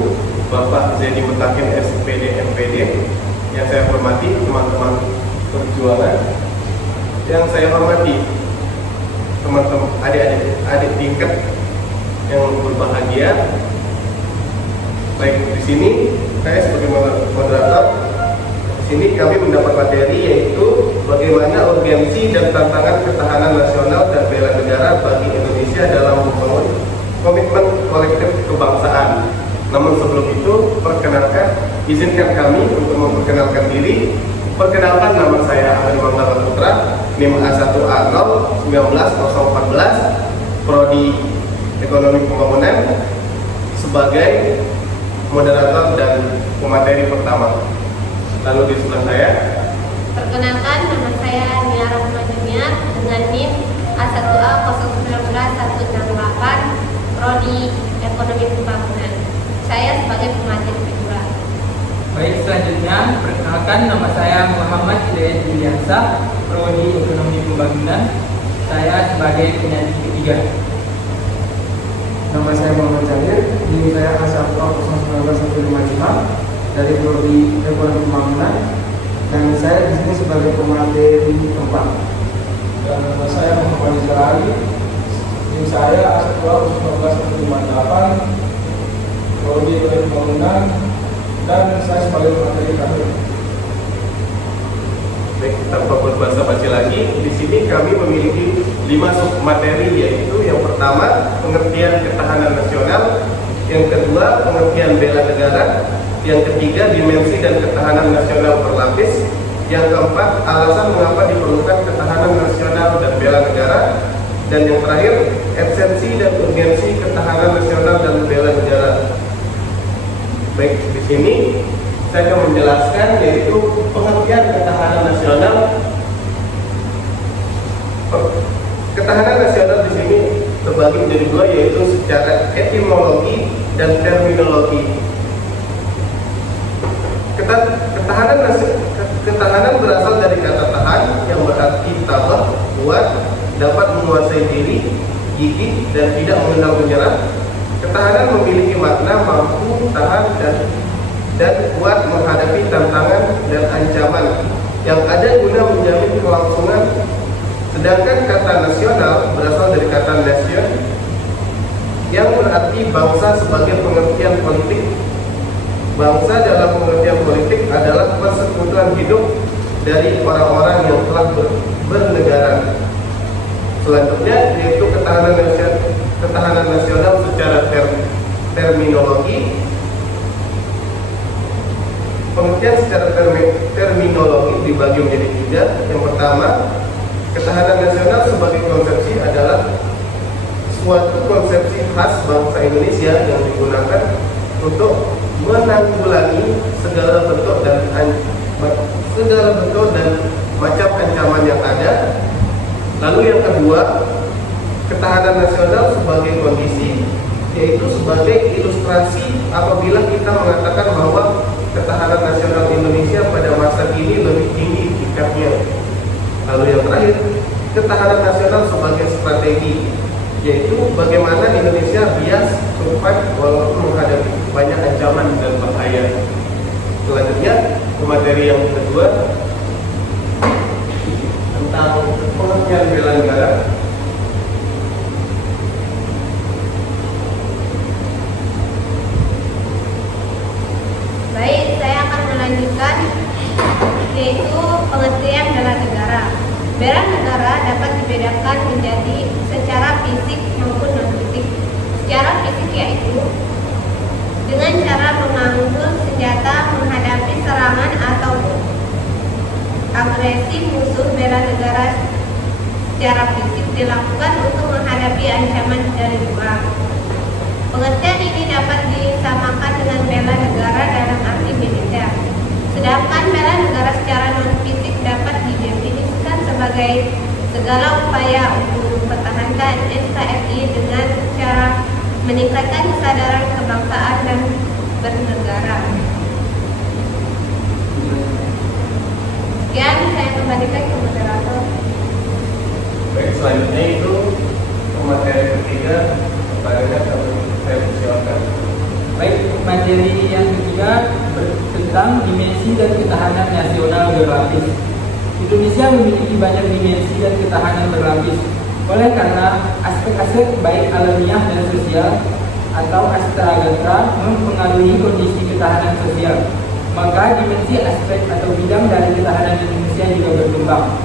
Agung, Bapak Zeni Mutakin SPD MPD, yang saya hormati teman-teman perjuangan, yang saya hormati teman-teman adik tingkat yang berbahagia. Baik, di sini saya sebagai moderator. Di sini kami mendapat materi yaitu bagaimana urgensi dan tantangan ketahanan nasional dan bela negara bagi Indonesia dalam membangun komitmen kolektif kebangsaan. Namun sebelum itu, izinkan kami untuk memperkenalkan diri. Perkenalkan, nama saya Ahmad Manggala Putra, NIM A1A0 19014, Prodi Ekonomi Pembangunan, sebagai moderator dan pemateri pertama. Lalu di sebelah saya, perkenalkan, nama saya Nia Rahma Junior dengan NIM A1A0191168, Prodi Ekonomi Pembangunan. Saya sebagai pemateri kedua. Baik, selanjutnya perkenalkan, nama saya Muhammad Hidayat Juliansa, Prodi Ekonomi Pembangunan. Saya sebagai penyanyi ketiga. Nama saya Muhammad Jahir, NIM saya A1A01915 dari Prodi Ekonomi Pembangunan, dan saya di sini sebagai pemateri keempat. Dan nama saya Muhammad Izraeli, NIM saya A1A01958, Prodi Ekonomi Pembangunan, dan saya sebagai pemateri terakhir. baik, tanpa berbahasa basi lagi, di sini kami memiliki 5 submateri, yaitu yang pertama pengertian ketahanan nasional, yang kedua pengertian bela negara, yang ketiga dimensi dan ketahanan nasional berlapis, yang keempat alasan mengapa diperlukan ketahanan nasional dan bela negara, dan yang terakhir esensi dan urgensi ketahanan nasional dan bela negara. Baik, di sini saya akan menjelaskan yaitu pengertian ketahanan nasional. Ketahanan nasional di sini terbagi menjadi dua, yaitu secara etimologi dan terminologi. Ketahanan berasal dari kata tahan yang berarti tabah, kuat, dapat menguasai diri, gigih, dan tidak mengenal menyerah. Ketahanan memiliki makna mampu tahan dan kuat menghadapi tantangan dan ancaman yang ada guna menjamin kelangsungan. Sedangkan kata nasional berasal dari kata nation yang berarti bangsa sebagai pengertian politik. Bangsa dalam pengertian politik adalah persekutuan hidup dari orang-orang yang telah bernegara. Selanjutnya yaitu ketahanan nasional secara terminologi. Pengertian secara terminologi dibagi menjadi 3. Yang pertama, ketahanan nasional sebagai konsepsi adalah suatu konsepsi khas bangsa Indonesia yang digunakan untuk menanggulangi segala bentuk dan macam ancaman yang ada. Lalu yang kedua, ketahanan nasional sebagai kondisi, yaitu sebagai ilustrasi apabila kita mengatakan bahwa ketahanan nasional Indonesia pada masa kini lebih tinggi tingkatnya. Lalu yang terakhir, ketahanan nasional sebagai strategi, yaitu bagaimana Indonesia bias survive walaupun menghadapi banyak ancaman dan bahaya. Selanjutnya, materi yang kedua tentang pengertian bela negara. Baik, saya akan melanjutkan yaitu pengertian bela negara. Bela negara dapat dibedakan menjadi secara fisik maupun non-fisik. Secara fisik yaitu dengan cara mengambil senjata menghadapi serangan atau agresi musuh. Bela negara secara fisik dilakukan untuk menghadapi ancaman dari luar. Pengertian ini dapat disamakan dengan bela negara dalam arti militer. Sedangkan bela negara secara non-fisik dapat didefinisikan sebagai segala upaya untuk mempertahankan NKRI dengan cara meningkatkan kesadaran kebangsaan dan bernegara. Sekian, saya kembalikan ke moderator. Baik, selanjutnya itu materi ketiga, kepadanya saya persilakan. Baik, materi yang ketiga tentang dimensi dan ketahanan nasional berlapis. Indonesia memiliki banyak dimensi dan ketahanan berlapis. Oleh karena aspek-aspek baik alamiah dan sosial atau astragatra mempengaruhi kondisi ketahanan sosial, maka dimensi aspek atau bidang dari ketahanan Indonesia juga berkembang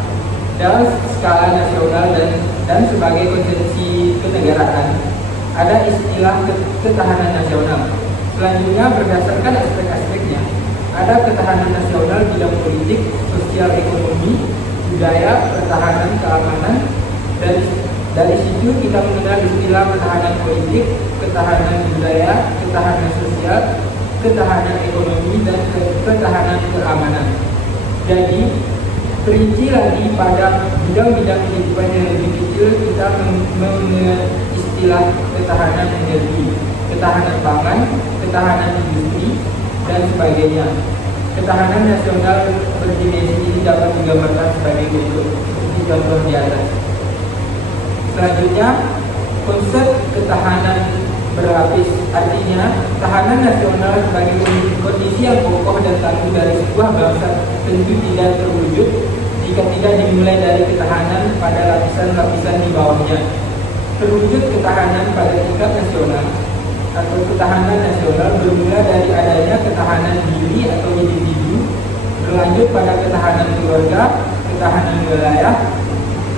dalam skala nasional dan sebagai konsepsi kenegaraan. Ada istilah ketahanan nasional. Selanjutnya berdasarkan aspek-aspeknya, ada ketahanan nasional bidang politik, sosial, ekonomi, budaya, pertahanan, keamanan. Dari situ kita mengenal istilah ketahanan politik, ketahanan budaya, ketahanan sosial, ketahanan ekonomi, dan ketahanan keamanan. Jadi, perinci lagi pada bidang-bidang kehidupan yang lebih kecil, kita mengenal istilah ketahanan energi, ketahanan pangan, ketahanan industri, dan sebagainya. Ketahanan nasional berdimensi ini dapat digambarkan sebagai berikut, seperti contoh di atas. Selanjutnya, konsep ketahanan berlapis, artinya ketahanan nasional sebagai kondisi yang kokoh dan tangguh dari sebuah bangsa tentu tidak terwujud jika tidak dimulai dari ketahanan pada lapisan-lapisan di bawahnya. Terwujud ketahanan pada tingkat nasional atau ketahanan nasional bermula dari adanya ketahanan diri atau individu, berlanjut pada ketahanan keluarga, ketahanan wilayah,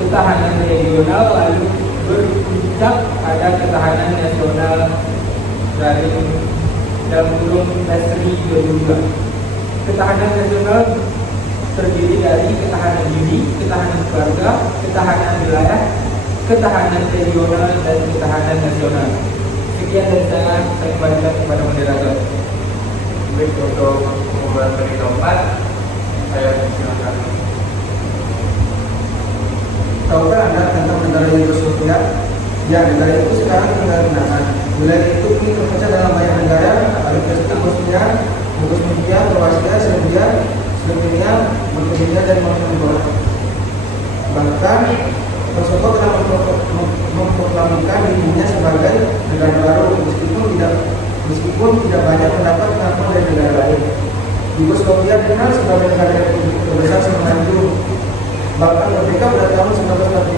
ketahanan regional, lalu berpuncak pada ketahanan nasional dari dalam kurung Nasri 22. Ketahanan nasional terdiri dari ketahanan diri, ketahanan keluarga, ketahanan wilayah, ketahanan regional, dan ketahanan nasional. Sekian dan saya kembalikan kepada moderator. Baik, untuk materi keempat, saya silakan. Tahukah Anda tentang negara Yugoslavia? Ya, negara itu sekarang tinggal digunakan. Wilayah itu kini terpecah dalam banyak negara, ada Presiden Bosnia, Yugoslavia, Kroasia, Serbia, Slovenia, Makedonia, dan Montenegro. Bahkan Kosovo telah memproklamirkan dirinya sebagai negara baru meskipun tidak banyak mendapat pengakuan dari negara lain. Yugoslavia dikenal sebagai negara republik terbesar semenanjung. Bahkan merdeka pada tahun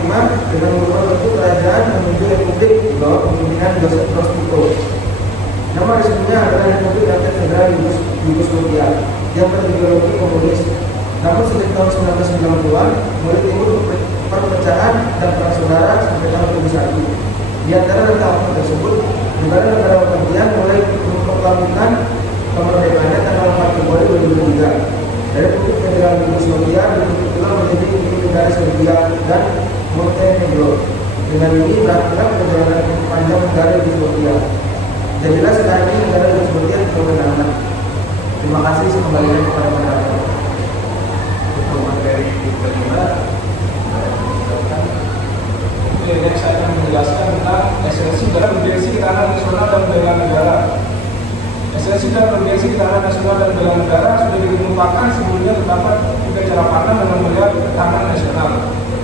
1945 dengan merubah bentuk kerajaan menuju republik di bawah kepemimpinan Josip Broz Tito. Nama resminya adalah Republik Rakyat Federal Yugoslavia yang berideologi komunis. Namun sejak tahun 1990-an mulai timbul perpecahan dan perang saudara sampai tahun 2001. Di antara rentang tersebut, negara-negara bagian mulai memproklamirkan kemerdekaannya tanggal 4 Februari 2003. Dari Republik Federal Yugoslavia dibentuklah menjadi negara Serbia dan Montenegro. Dengan ini berakhirlah perjalanan panjang negara Yugoslavia. Jadilah sekarang ini negara Yugoslavia terbenam. Terima kasih, kembalikan kepada moderator. Untuk materi kelima, Kemudian saya akan menjelaskan tentang esensi dalam urgensi ketahanan nasional dan bela negara. Esensi dan urgensi ketahanan nasional dan bela negara sudah dikemukakan sebelumnya, terdapat tiga cara pandang dalam melihat ketahanan nasional.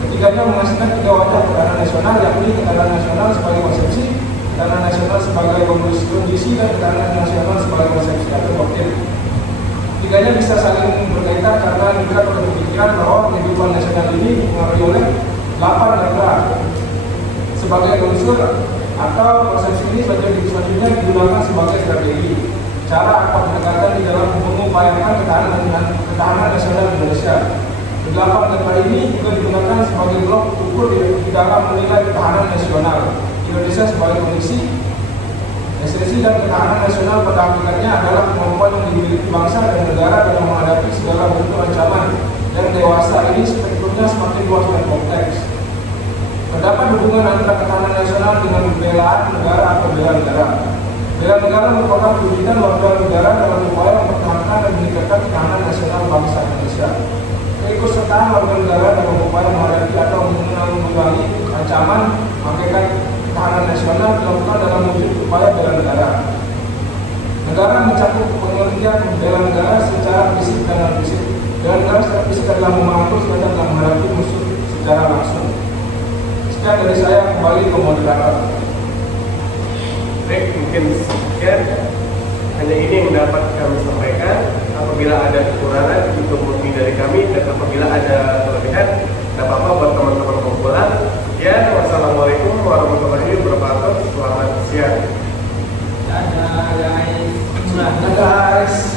Ketiganya menghasilkan tiga wajah ketahanan nasional, yakni ketahanan nasional sebagai konsepsi, ketahanan nasional sebagai kondisi, dan ketahanan nasional sebagai konsepsi atau doktrin. Tiganya bisa saling berkaitan karena juga berpikiran bahwa kehidupan nasional ini dipengaruhi oleh 8 negara sebagai unsur atau konsepsi ini selanjutnya digunakan sebagai strategi. Cara apa pendekatan di dalam mengupayakan ketahanan nasional Indonesia. Delapan negara ini juga digunakan sebagai blok ukur di dalam menilai ketahanan nasional Indonesia sebagai kondisi. Esensi dan ketahanan nasional pada hakikatnya adalah kemampuan yang dimiliki bangsa dan negara dalam menghadapi segala bentuk ancaman yang dewasa ini spektrumnya semakin luas dan kompleks. Terdapat hubungan antara ketahanan nasional dengan pembelaan negara atau bela negara. Bela negara merupakan perwujudan warga negara dalam upaya mempertahankan dan meningkatkan ketahanan nasional bangsa Indonesia. Keikutsertaan warga negara dalam upaya menghadapi atau menanggulangi ancaman hakikat ketahanan nasional dilakukan dalam wujud upaya bela negara. Negara mencakup pengertian bela negara secara fisik dan non-fisik. Bela negara secara fisik adalah memantau sedang dalam menghadapi musuh secara langsung. Sekian dari saya, kembali ke moderator. baik, mungkin sekian Hanya ini yang dapat kami sampaikan. Apabila ada kekurangan itu murni dari kami, dan apabila ada kelebihan, tidak apa-apa buat teman-teman kumpulan. Ya, wassalamualaikum warahmatullahi wabarakatuh. Selamat siang. Dadah guys. Nah guys.